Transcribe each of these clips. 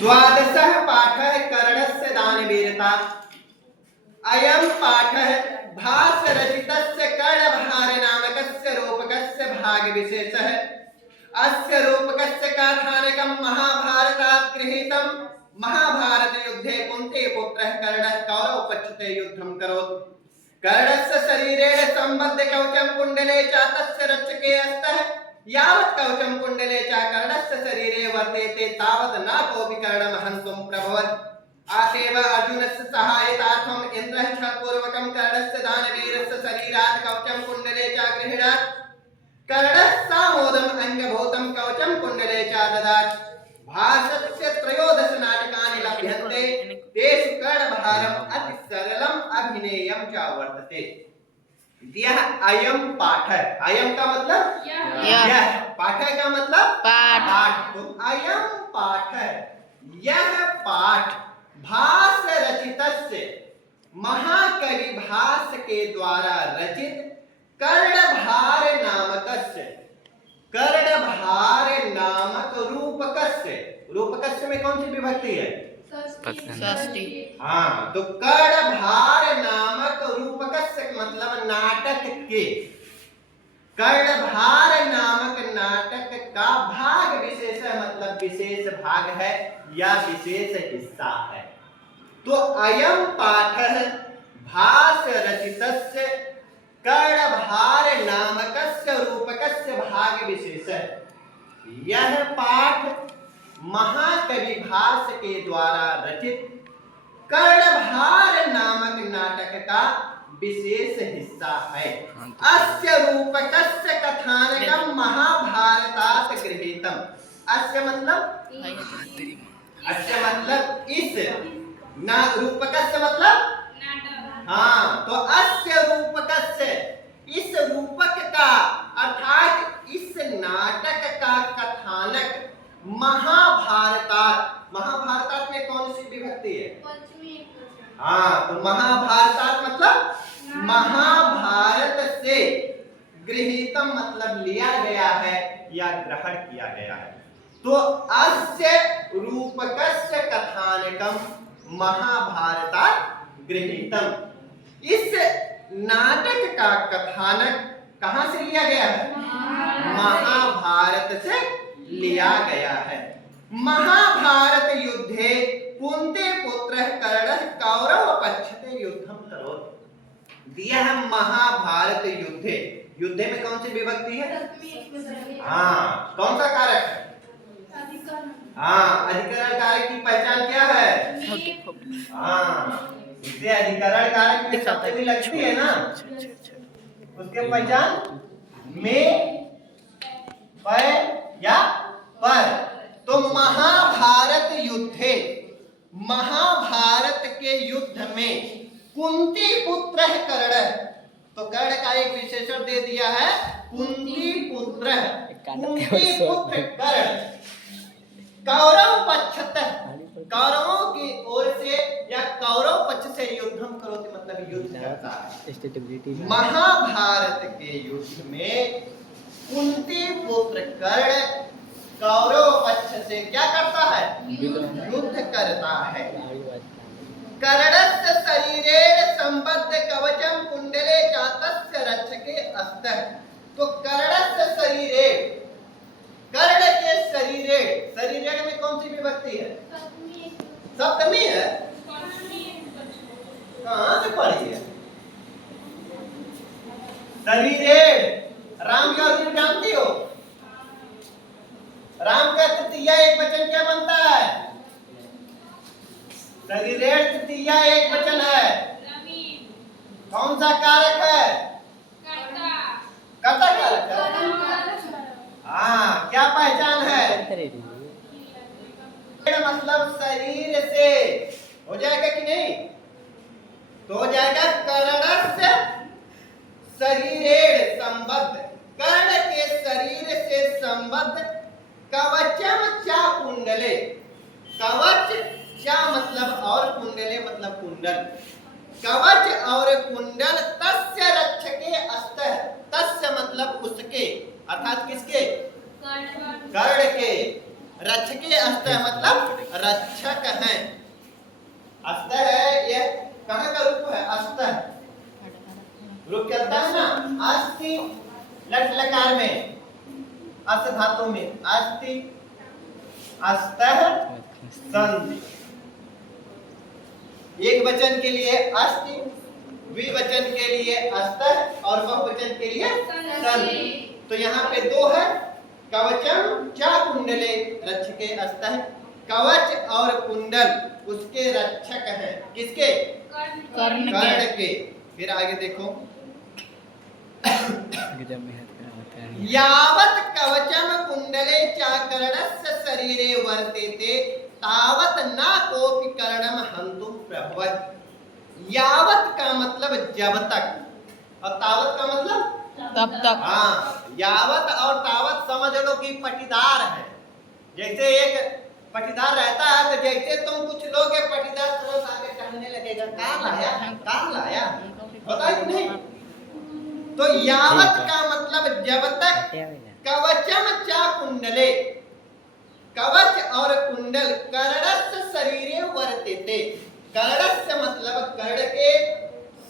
द्वादशः पाठः कर्णस्य दानवीरता। अयं पाठः भासरचितस्य कर्णभारनामकस्य रूपकस्य भागविशेषः। अस्य रूपकस्य कथानकं महाभारतात् गृहीतं। महाभारतयुद्धे कुन्तीपुत्रः कर्णः कौरवपक्षते युद्धं करोति। कर्णस्य शरीरेण सम्बद्ध कवचं कुण्डले च तस्य रक्षके हस्तः। यावत् कवचं कुण्डले च कर्णस्य शरीरे वर्तेते तावत् न कोऽपि कर्णं हन्तुं प्रभवत्। आतेव अर्जुनस्य सहायतार्थम् इन्द्रः छलपूर्वकं कर्णस्य दानवीरस्य शरीरात् कवचं कुण्डले च गृह्णात्। कर्णः सामोदम् अङ्गभूतं कवचं कुण्डले च ददात्। भासस्य 13 नाटकानि लभ्यन्ते। तेषु कर्णभारम् अति सरलम् अभिनेयं च वर्तते। यह अयम पाठ है। अयम का मतलब यह, पाठ का मतलब पाठ। तो अयम पाठ है, यह पाठ भास रचितस्य महाकवि भास के द्वारा रचित कर्णभार नामकस्य, कर्णभार नामक रूपकस्य। रूपकस्य में कौन सी विभक्ति है? षष्ठी। हाँ, तो कर्णभार नामक रूपकस्य मतलब नाटक के, कर्णभार नामक नाटक का भाग विशेष मतलब विशेष भाग है या विशेष हिस्सा है। तो अयम पाठः भास रचितस्य कर्णभार नामकस्य रूपकस्य भाग विशेषः। यह पाठ महाकवि भास के द्वारा रचित कर्णभार नामक नाटक का विशेष हिस्सा है। अस्य रूपकस्य कथानकं महाभारतात् गृहीतम्। अस्य मतलब इस, ना रूपकस्य मतलब हाँ, तो अस्य रूपकस्य, इस रूपक का अर्थात इस नाटक का कथानक महाभारतात। महाभारतात में कौन सी विभक्ति है? हाँ, तो महाभारतात मतलब महाभारत से, गृहीतम मतलब लिया गया है या ग्रहण किया गया है। तो अस्य रूपकस्य कथानकम महाभारतात गृहीतम। इस नाटक का कथानक कहां से लिया गया है? महाभारत से लिया गया है। महाभारत युद्धे कुंती पुत्र कर्णः कौरव पक्षते युद्धम करोति। दिया है महाभारत युद्धे। युद्धे में कौन सी विभक्ति है? हाँ, कौन सा कारक है? हाँ, अधिकरण कारक की पहचान क्या है? हाँ, इससे अधिकरण कारक की सप्तमी लगती है ना, उसके पहचान में, पर या पर। तो महाभारत युद्धे, महाभारत के युद्ध में कुंती पुत्र कर्ण, तो कर्ण का एक विशेषण दे दिया है कुंती पुत्र। कुंती पुत्र कर्ण कौरव पक्षतः, कौरवों की ओर से या कौरव पक्ष से युद्धम करोति मतलब युद्ध करता है। महाभारत के युद्ध में कुंती पुत्र कर्ण कौरव पक्ष से क्या करता है? युद्ध करता है। कर्णस्य शरीरेण संबद्ध कवचं कुंडले च तस्य रक्षके हस्तः। तो कर्णस्य शरीरेण, कर्ण के शरीरेण, शरीरेण में कौन सी विभक्ति है? सप्तमी है। कहां से पढ़ी है? शरीरेण, राम का अर्जुन जानती हो? राम का तृतीया एक वचन क्या बनता है? शरीरेण तृतीया एक वचन है। कौन सा कारक है? कर्ता कारक है। हाँ, क्या पहचान है? मतलब शरीर से हो जाएगा कि नहीं? तो हो जाएगा कर्णस्य शरीरेण संबद्ध, कर्ण के शरीर से संबद्ध कवचम च कुंडले। कवच च मतलब और, कुंडले मतलब कुंडल। कवच और कुंडल तस्य रक्षके हस्तः। तस्य मतलब उसके, अर्थात किसके? कर्ण के। रक्षके अस्त मतलब रक्षक हैं। अस्त है, ये कहाँ का रूप है? अस्त रूप कहता है ना, अस्ति लट लकार में, अस्त धातु में अस्ति, अस्तः संधि। एक वचन के लिए अस्ति, द्विवचन के लिए अस्तः और बहुवचन के लिए संधि। तो यहाँ पे दो है, कवचम च कुंडले रक्षके अस्तः। कवच और कुंडल उसके रक्षक हैं, किसके? कर्ण के। फिर आगे देखो, यावत कवचम कुंडले च कर्णस्य शरीरे वर्तेते तावत न कोपि कर्णम हन्तुं प्रभवत्। यावत का मतलब जब तक, और तावत का मतलब तब तक। हाँ, यावत और तावत समझ लो कि पटीदार है। जैसे एक पटीदार रहता है, तो जैसे तुम कुछ लोग पटीदार तुरंत आके टहलने लगेगा, कहाँ लाया कहाँ लाया, पता है कि नहीं? तो यावत का मतलब जब तक, कवचम च कुंडले, कवच और कुंडल कर्णस्य शरीरे वर्तेते। कर्णस्य मतलब कर्ण के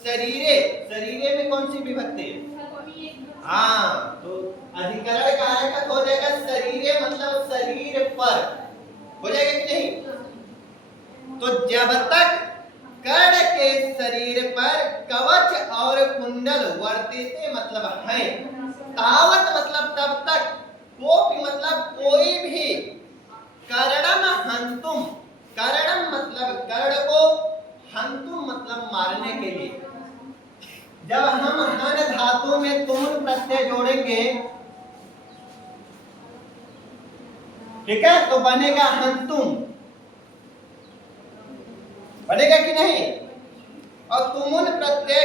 शरीरे, शरीरे में कौन सी विभक्ति है? हाँ, तो अधिकरण कारक हो जाएगा शरीरे मतलब शरीर पर, हो जाएगा कि नहीं? तो जब तक कर्ण के शरीर पर कवच और कुंडल वर्तेते मतलब है, तावत मतलब तब तक, कोपि मतलब कोई भी, कर्णम हंतुम, कर्णम मतलब कर्ण को, हंतुम मतलब मारने के लिए। जब हम हन धातु में तुम प्रत्यय जोड़ेंगे, ठीक है, तो बनेगा हंतुम, बनेगा कि नहीं? और तुमुन प्रत्यय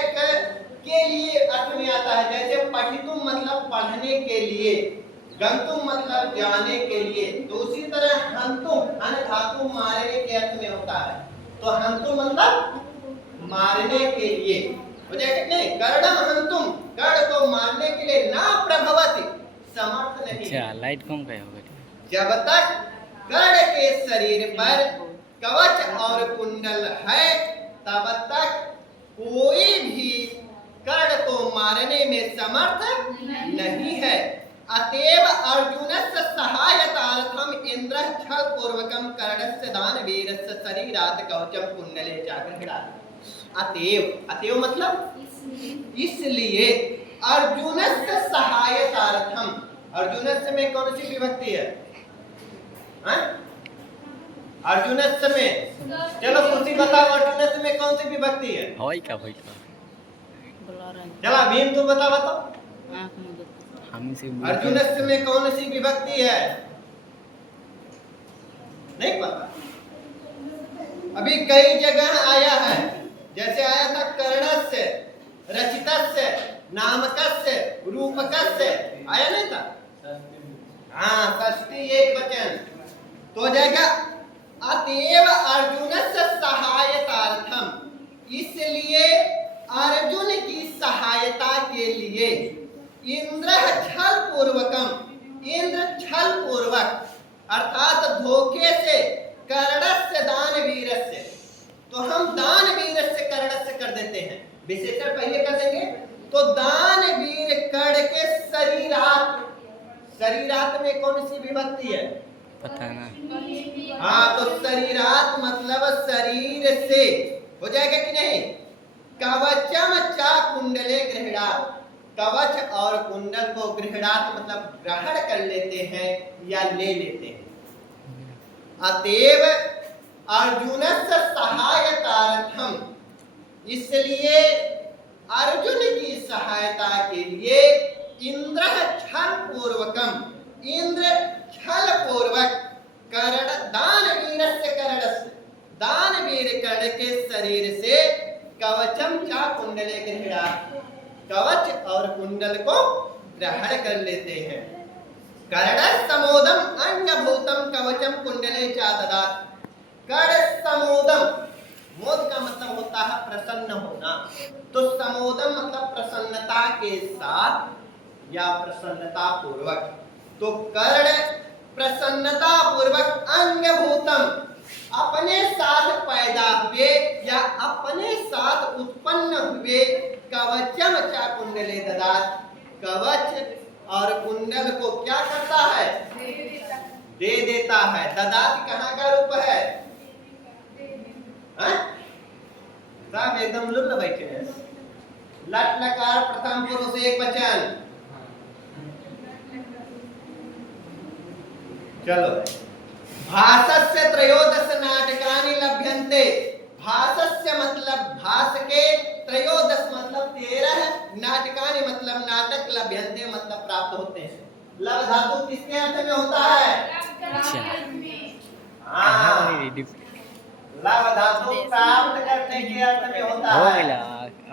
के लिए अर्थ में आता है, जैसे पठितुम मतलब पढ़ने के लिए, गंतुम मतलब जाने के लिए, तो उसी तरह हंतुम अन धातु मारने के अर्थ में होता है। तो हंतुम मतलब मारने के लिए, हो जाएगा कि नहीं? कर्णम हंतुम, कर्ण को मारने के लिए, ना प्रभवति समर्थ नहीं। अच्छा, लाइट कम का होगा। जब तक कर्ण के शरीर पर कवच और कुंडल है, तब तक कोई भी कर्ण को मारने में समर्थ नहीं है। अतएव अर्जुनस्य सहायतार्थम इंद्र छल पूर्वकम कर्णस्य दानवीरस्य शरीरात् कवचम कुंडले जागृह्णात्। अतएव, अतएव मतलब इसलिए, अर्जुनस्य सहायतार्थम, अर्जुनस्य में कौन सी विभक्ति है? अर्जुनस्य में, चलो खुशी बताओ, अर्जुनस्य में कौन सी विभक्ति है? हवाई का भाई का चला भीम तू बता हम से अर्जुनस्य में कौन सी विभक्ति है? नहीं पता? अभी कई जगह आया है, जैसे आया था कर्णस्य, रचितस्य, नामकस्य, रूपकस्य, आया नहीं था? हाँ, षष्ठी एक वचन तो हो जाएगा अतएव अर्जुनस्य सहायतार्थम, इसलिए अर्जुन की सहायता के लिए, इंद्र छल पूर्वकम, इंद्र छल पूर्वक अर्थात धोखे से, कर्णस्य दानवीरस्य, तो हम दानवीरस्य कर्णस्य कर देते हैं, विशेषण पहले कर देंगे। तो दानवीर कर्ण के शरीरात, शरीरात में कौन सी विभक्ति है? पता ना। हाँ, तो शरीरात मतलब शरीर से, हो जाएगा कि नहीं? कवचम च कुंडले गृह्णात्, कवच और कुंडल को गृह्णात् मतलब ग्रहण कर लेते हैं या ले लेते हैं। अतएव अर्जुनस्य सहायतार्थम, इसलिए अर्जुन की सहायता के लिए, इंद्र छल पूर्वकम, इंद्र छल पूर्वक, कर्ण दानवीरस्य कर्णस्य, दानवीर कर्ण के शरीर से, कवचम च कुंडले गृह्णात्, कवच और कुंडल को ग्रहण कर लेते हैं। कर्ण समोदम अन्यभूतम कवचम कुंडले च ददात्, कर्ण समोदम, मोद का मतलब होता है प्रसन्न होना, तो समोदम मतलब प्रसन्नता के साथ या प्रसन्नता पूर्वक। तो कर्ण प्रसन्नता पूर्वक अंगभूतम, अपने साथ पैदा हुए या अपने साथ उत्पन्न हुए कवचम च कुंडले ददात, कवच और कुंडल को क्या करता है? दे देता है। ददात कहाँ का रूप है? सब एकदम लुल्ल बैठे हैं। लट लकार प्रथम पुरुष एक वचन। चलो, भासस्य त्रयोदश नाटकानि लभ्यन्ते। भासस्य मतलब भास के, त्रयोदश मतलब 13, नाटकानि मतलब नाटक, लभ्यन्ते मतलब प्राप्त होते हैं। लव धातु किसके अर्थ में होता है? अच्छा हाँ, कहाँ वाली डिप लव धातु प्राप्त करने के अर्थ में होता हो है। गया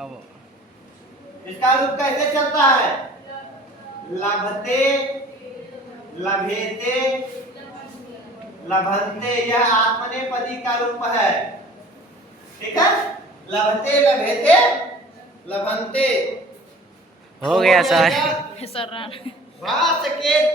अब इसका रूप कैसे चलता है? लभते, लभेते, लभन्ते, यह आत्मनेपदी का रूप है। ठीक है, लभते, लभेते, लभन्ते हो गया सर। भास के